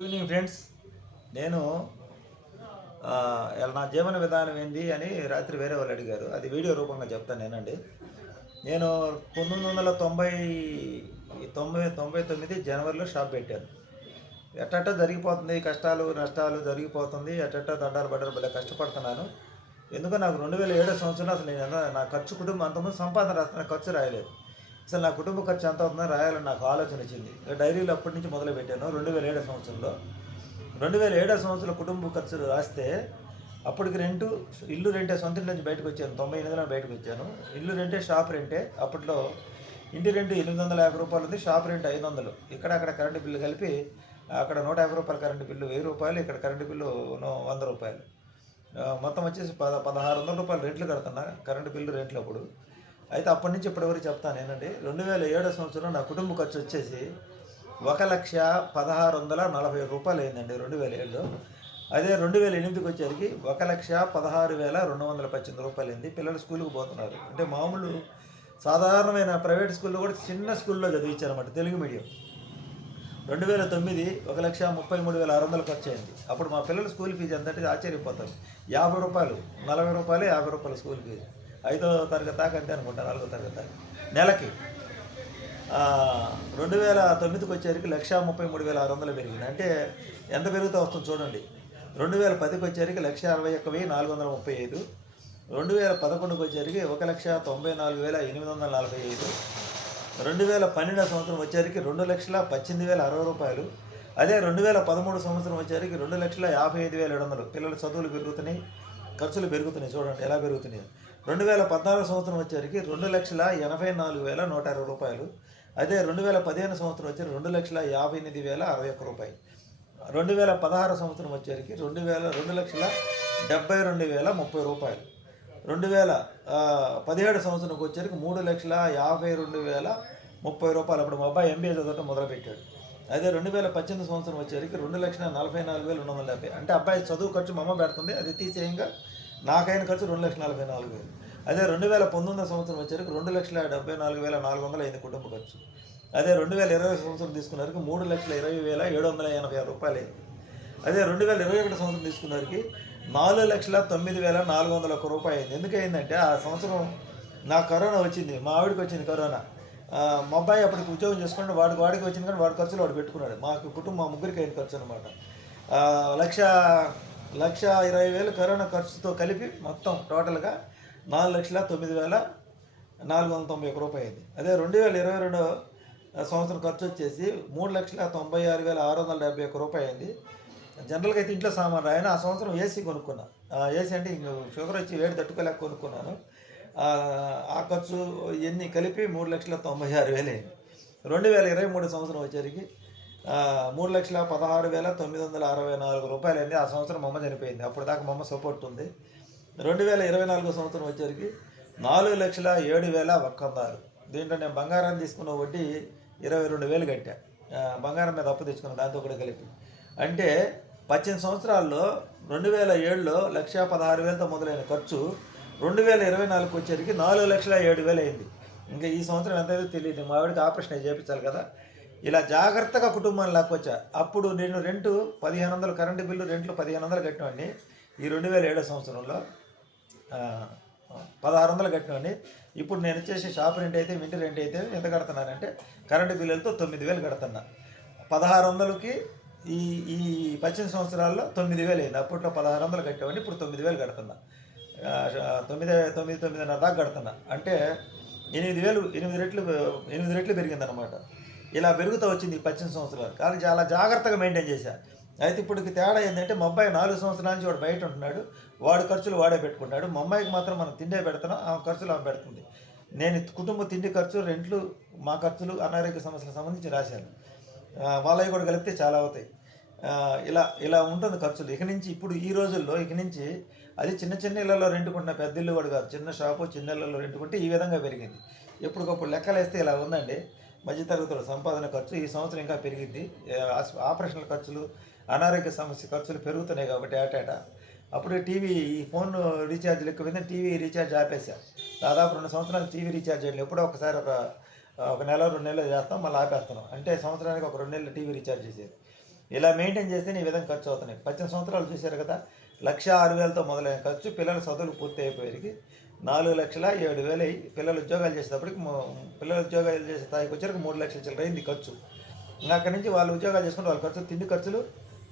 Good evening friends. నేను ఇలా నా జీవన విధానం ఏంటి అని రాత్రి వేరే వాళ్ళు అడిగారు. అది వీడియో రూపంగా చెప్తాను నేనండి. నేను 1990 99 జనవరిలో షాప్ పెట్టాను. ఎట్టట్టా జరిగిపోతుంది, కష్టాలు నష్టాలు జరిగిపోతుంది. ఎట్టట్టా దండాలు బడ్డాలు భలే కష్టపడుతున్నాను. ఎందుకో నాకు 2007 సంవత్సరంలో అసలు నా ఖర్చు కుటుంబం అంతకుముందు సంపాదన రాస్తున్నా, ఖర్చు రాయలేదు. అసలు నా కుటుంబ ఖర్చు ఎంత అవుతుందో రాయాలని నాకు ఆలోచన వచ్చింది. డైరీలో అప్పటి నుంచి మొదలుపెట్టాను 2007 సంవత్సరంలో. 2007 సంవత్సరంలో కుటుంబ ఖర్చులు రాస్తే అప్పటికి ఇల్లు రెంటే, సొంత ఇంటి నుంచి బయటకు వచ్చాను. 98లో బయటకు వచ్చాను. ఇల్లు రెంటే, షాప్ రెంటే. అప్పట్లో ఇంటి రెంట్ రూ. 850 ఉంది, షాప్ రెంట్ 500. ఇక్కడ అక్కడ కరెంటు బిల్లు కలిపి అక్కడ రూ. 150 కరెంటు బిల్లు, రూ. 1000, ఇక్కడ కరెంటు బిల్లు రూ. 100. మొత్తం వచ్చేసి రూ. 1600 రెంట్లు కడుతున్నా, కరెంటు బిల్లు రెంట్లు అప్పుడు. అయితే అప్పటి నుంచి ఇప్పటివరకు చెప్తాను ఏంటంటే 2007 సంవత్సరం నా కుటుంబ ఖర్చు వచ్చేసి రూ. 1,16,40,000 అయిందండి 2007లో. అదే 2008కి వచ్చేసరికి 1,16,218 రూపాయలు అయింది. పిల్లలు స్కూల్కి పోతున్నారు. అంటే మామూలు సాధారణమైన ప్రైవేట్ స్కూల్లో కూడా చిన్న స్కూల్లో చదివించారన్నమాట, తెలుగు మీడియం. 2009 1,33,600 ఖర్చు అయింది. అప్పుడు మా పిల్లల స్కూల్ ఫీజు ఎంతంటే ఆశ్చర్యపోతారు. రూ. 50, రూ. 40, రూ. 50 స్కూల్ ఫీజు. 5వ తరగతి దాకా అంతే అనుకుంటా, 4వ తరగతి దాకా నెలకి. 2009కి వచ్చేసరికి 1,33,600 పెరిగింది. అంటే ఎంత పెరుగుతూ వస్తుంది చూడండి. 2010కి వచ్చేసరికి 1,61,435. 2011కి వచ్చేసరికి 1,94,845. 2012 సంవత్సరం వచ్చేసరికి 2,18,060 రూపాయలు. అదే 2013 సంవత్సరం వచ్చేసరికి 2,55,700. పిల్లల చదువులు పెరుగుతున్నాయి, ఖర్చులు పెరుగుతున్నాయి. చూడండి ఎలా పెరుగుతున్నాయి. 2014 సంవత్సరం వచ్చేసరికి 2,84,120 రూపాయలు. అదే 2015 సంవత్సరం వచ్చేసరికి 2,58,061 రూపాయలు. 2016 సంవత్సరం వచ్చేసరికి 2,72,030 రూపాయలు. 2017 సంవత్సరంకి వచ్చేసరికి 3,52,030 రూపాయలు. అప్పుడు మా అబ్బాయి ఎంబీఏ చదవటం మొదలుపెట్టాడు. అదే 2018 సంవత్సరం వచ్చేసరికి 2,44,270. అంటే అబ్బాయి చదువు ఖర్చు మా అమ్మ పెడుతుంది, అది తీసేయంగా నాకైన ఖర్చు 2,44,000. అదే 2019 సంవత్సరం వచ్చేసరికి 2,74,400 అయింది కుటుంబ ఖర్చు. అదే 2020 సంవత్సరం తీసుకున్నరికి 3,20,780 రూపాయలు అయింది. అదే 2021 సంవత్సరం తీసుకున్నరికి 4,09,401 రూపాయలు అయింది. ఎందుకు అయిందంటే ఆ సంవత్సరం నాకు కరోనా వచ్చింది, మా ఆవిడకి వచ్చింది కరోనా. మా అబ్బాయి అప్పటికి ఉద్యోగం చేసుకుంటే వాడికి వచ్చింది, కానీ వాడి ఖర్చులు వాడు పెట్టుకున్నాడు. మాకు కుటుంబం మా ముగ్గురికి అయిన ఖర్చు అనమాట. 1,20,000 కరోనా ఖర్చుతో కలిపి మొత్తం టోటల్గా 4,09,491 రూపాయలు అయింది. అదే 2022 సంవత్సరం ఖర్చు వచ్చేసి 3,96,671 రూపాయలు అయింది. జనరల్గా అయితే ఇంట్లో సామాన్ రాయను. ఆ సంవత్సరం ఏసీ కొనుక్కున్నా. ఏసీ అంటే ఇంక షుగర్ వచ్చి వేడి తట్టుకోలేక కొనుక్కున్నాను. ఆ ఖర్చు ఇవన్నీ కలిపి 3,96,000 అయింది. 2023 సంవత్సరం వచ్చేసరికి 3,16,964 రూపాయలు అయింది. ఆ సంవత్సరం మా అమ్మ చనిపోయింది. అప్పుడు దాకా మా అమ్మ సపోర్ట్ ఉంది. 2024 సంవత్సరం వచ్చేసరికి 4,07,100. దీంట్లో నేను బంగారం తీసుకున్న వడ్డీ 22,000 కట్టా. బంగారం మీద అప్పు తెచ్చుకున్నాను దాంతో కూడా కలిపి. అంటే 18 సంవత్సరాల్లో 2007లో 1,16,000తో మొదలైన ఖర్చు 2024కి వచ్చేసరికి 4,07,000 అయింది. ఇంకా ఈ సంవత్సరం ఎంతైతే తెలియదు. మా ఆవిడకి ఆపరేషన్ చేయించాలి కదా. ఇలా జాగ్రత్తగా కుటుంబాన్ని లాక్కొచ్చా. అప్పుడు నేను 1,500 కరెంటు బిల్లు రెంట్లు 1,500 కట్టినవాడిని. ఈ 2007 సంవత్సరంలో 1,600 కట్టినవాడిని. ఇప్పుడు నేను వచ్చేసి షాప్ రెంట్ అయితే, ఇంటి రెంట్ అయితే ఎంత కడుతున్నానంటే కరెంటు బిల్లులతో 9,000 కడుతున్నా. 1,600కి ఈ ఈ 18 సంవత్సరాల్లో 9,000 అయింది. అప్పట్లో 1,600 కట్టేవాడిని, ఇప్పుడు 9,000 కడుతున్నా. 9,900 దాకా కడుతున్నా. అంటే 8 రెట్లు పెరిగిందనమాట. ఇలా పెరుగుతూ వచ్చింది ఈ 18 సంవత్సరాలు. కానీ చాలా జాగ్రత్తగా మెయింటైన్ చేశా. అయితే ఇప్పటికి తేడా ఏంటంటే మా అబ్బాయి 4 సంవత్సరాల నుంచి వాడు బయట ఉంటున్నాడు. వాడి ఖర్చులు వాడే పెట్టుకుంటాడు. మా అమ్మాయికి మాత్రం మనం తిండే పెడుతున్నాం, ఆమె ఖర్చులు ఆమె పెడుతుంది. నేను కుటుంబ తిండి ఖర్చు, రెంట్లు, మా ఖర్చులు, అనారోగ్య సమస్యలకు సంబంధించి రాశాను. వాళ్ళవి కూడా కలిపితే చాలా అవుతాయి. ఇలా ఇలా ఉంటుంది ఖర్చులు. ఇప్పుడు ఈ రోజుల్లో అది చిన్న చిన్న ఇళ్లలో రెంటుకుంటున్న, పెద్ద ఇల్లు కూడా కాదు, చిన్న షాపు చిన్న ఇళ్లలో రెంటుకుంటే ఈ విధంగా పెరిగింది. ఎప్పటికప్పుడు లెక్కలేస్తే ఇలా ఉందండి. మధ్యతరగతుల సంపాదన ఖర్చు ఈ సంవత్సరం ఇంకా పెరిగింది. ఆపరేషన్ల ఖర్చులు, అనారోగ్య సమస్య ఖర్చులు పెరుగుతున్నాయి కాబట్టి ఏటేటా. అప్పుడే ఈ ఫోన్ రీఛార్జ్లు ఎక్కువైంది, టీవీ రీఛార్జ్ ఆపేసా. దాదాపు 2 సంవత్సరాలు టీవీ రీఛార్జ్ చేయండి. ఎప్పుడో ఒకసారి ఒక నెల 2 నెలలు చేస్తాం, మళ్ళీ ఆపేస్తున్నాం. అంటే సంవత్సరానికి ఒక 2 నెలలు టీవీ రీఛార్జ్ చేసేది. ఇలా మెయింటైన్ చేస్తేనే ఈ విధంగా ఖర్చు అవుతున్నాయి. 18 సంవత్సరాలు చూశారు కదా, 1,06,000తో మొదలైన ఖర్చు పిల్లల చదువులు పూర్తి అయిపోయేసరికి 4,07,000 అయ్యి పిల్లలు ఉద్యోగాలు చేసేటప్పటికి పిల్లలు ఉద్యోగాలు చేసే స్థాయికి వచ్చరికి 3,00,000 చిల్లర అయింది ఖర్చు. ఇంకా అక్కడి నుంచి వాళ్ళు ఉద్యోగాలు చేసుకుంటే వాళ్ళ ఖర్చులు, తిండి ఖర్చులు,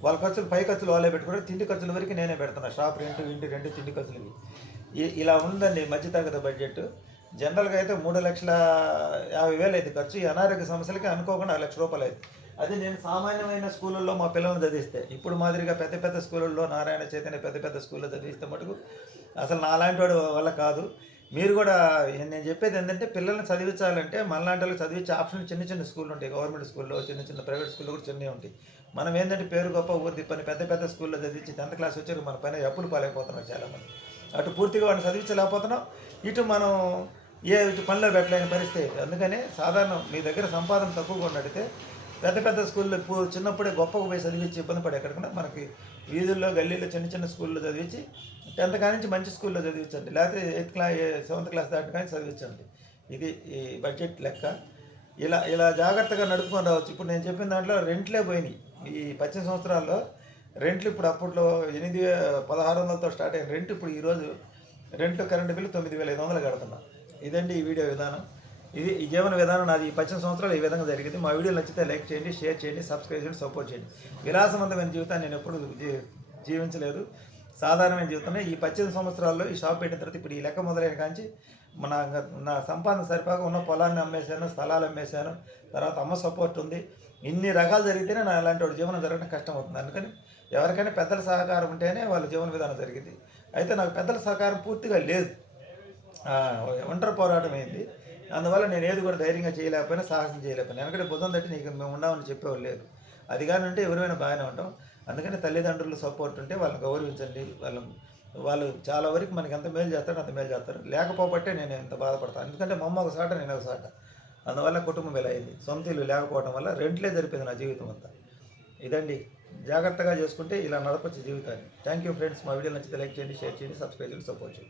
వాళ్ళ ఖర్చులు పై ఖర్చులు వాళ్ళే పెట్టుకుంటారు. తిండి ఖర్చుల వరకు నేనే పెడుతున్నా. షాప్ రెంట్, ఇంటి రెంట్, తిండి ఖర్చులు ఇవి. ఇలా ఉందండి మధ్యతరగతి బడ్జెట్. జనరల్గా అయితే 3,50,000 అయితే ఖర్చు. ఈ అనారోగ్య సమస్యలకి అనుకోకుండా 1,00,000 రూపాయలు అయింది. అది నేను సామాన్యమైన స్కూళ్ళల్లో మా పిల్లల్ని చదివిస్తే, ఇప్పుడు మాదిరిగా పెద్ద పెద్ద స్కూళ్ళల్లో నారాయణ చైతన్య పెద్ద పెద్ద స్కూల్లో చదివిస్తే మటుకు అసలు నాలాంటి వాడు వల్ల కాదు. మీరు కూడా నేను చెప్పేది ఏంటంటే, పిల్లల్ని చదివించాలంటే మనలాంటి వాళ్ళకి చదివించే ఆప్షన్ చిన్న చిన్న స్కూళ్ళు ఉంటాయి. గవర్నమెంట్ స్కూల్లో, చిన్న చిన్న ప్రైవేట్ స్కూల్లో కూడా చిన్నవి ఉంటాయి. మనం ఏంటంటే పేరు గొప్ప ఊరి పని పెద్ద పెద్ద స్కూల్లో చదివించి 10th క్లాస్ వచ్చారు మన పైన అప్పులు పాలైపోతున్నారు చాలామంది. అటు పూర్తిగా వాడిని చదివించలేకపోతున్నాం, ఇటు మనం ఇటు పనిలో పెట్టలేని పరిస్థితి. అందుకని సాధారణం మీ దగ్గర సంపాదన తక్కువగా ఉన్నట్టయితే పెద్ద పెద్ద స్కూల్లో చిన్నప్పుడే గొప్పగా పోయి చదివించి ఇబ్బంది పడే ఎక్కడికన్నా మనకి వీధుల్లో గల్లీలో చిన్న చిన్న స్కూల్లో చదివించి 10th కానించి మంచి స్కూల్లో చదివించండి. లేకపోతే 7th క్లాస్ దాటి కానీ చదివించండి. ఇది ఈ బడ్జెట్ లెక్క. ఇలా ఇలా జాగ్రత్తగా నడుపుకొని రావచ్చు. ఇప్పుడు నేను చెప్పిన దాంట్లో రెంట్లే పోయినాయి. ఈ 18 సంవత్సరాల్లో రెంట్లు ఇప్పుడు అప్పట్లో 1,600తో స్టార్ట్ అయిన రెంట్ ఇప్పుడు ఈరోజు రెంట్ కరెంటు బిల్లు 9,500 కడుతున్నా. ఇదండి ఈ వీడియో విధానం. ఇది ఈ జీవన విధానం నాది. ఈ 18 సంవత్సరాలు ఈ విధంగా జరిగింది. మా వీడియో నచ్చితే లైక్ చేయండి, షేర్ చేయండి, సబ్స్క్రైబ్ చేయండి, సపోర్ట్ చేయండి. విలాసవంతమైన జీవితాన్ని నేను ఎప్పుడు జీవించలేదు. సాధారణమైన జీవితమే. ఈ 18 సంవత్సరాల్లో ఈ షాప్ పెట్టిన తర్వాత ఇప్పుడు ఈ లెక్క మొదలైన కాంచి నా సంపాదన సరిపోక ఉన్న పొలాన్ని అమ్మేశాను, స్థలాలు అమ్మేశాను, తర్వాత అమ్మ సపోర్ట్ ఉంది. ఇన్ని రకాలు జరిగితేనే నా అలాంటి వాడు జీవనం జరగడం కష్టం అవుతుంది. అందుకని ఎవరికైనా పెద్దల సహకారం ఉంటేనే వాళ్ళ జీవన విధానం జరిగింది. అయితే నాకు పెద్దల సహకారం పూర్తిగా లేదు. ఒంటరి పోరాటం అయింది. అందువల్ల నేను ఏది కూడా ధైర్యంగా చేయలేకపోయినా, సాహసం చేయలేకపోయినా. ఎందుకంటే భుజం తట్టి నీకు మేము ఉన్నామని చెప్పేవాళ్ళు లేదు. అది కానీ ఉంటే ఎవరైనా బాగానే ఉంటాం. అందుకని తల్లిదండ్రులు సపోర్ట్ ఉంటే వాళ్ళని గౌరవించండి. వాళ్ళు చాలా వరకు మనకి ఎంత మేలు చేస్తారో అంత మేలు చేస్తారు. లేకపోబట్టే నేను ఎంత బాధపడతాను. ఎందుకంటే మా అమ్మ ఒక సాట, నేను ఒక సాట. అందువల్ల కుటుంబం ఇలా అయింది. సొంత ఇల్లు లేకపోవడం వల్ల రెంట్లే జరిపోయింది నా జీవితం అంతా. ఇదండి, జాగ్రత్తగా చేసుకుంటే ఇలా నడపచ్చు జీవితాన్ని. Thank you friends. మా వీడియో నచ్చితే లైక్ చేయండి, షేర్ చేయండి, సబ్స్క్రైబ్ చేయండి, సపోర్ట్ చేయండి.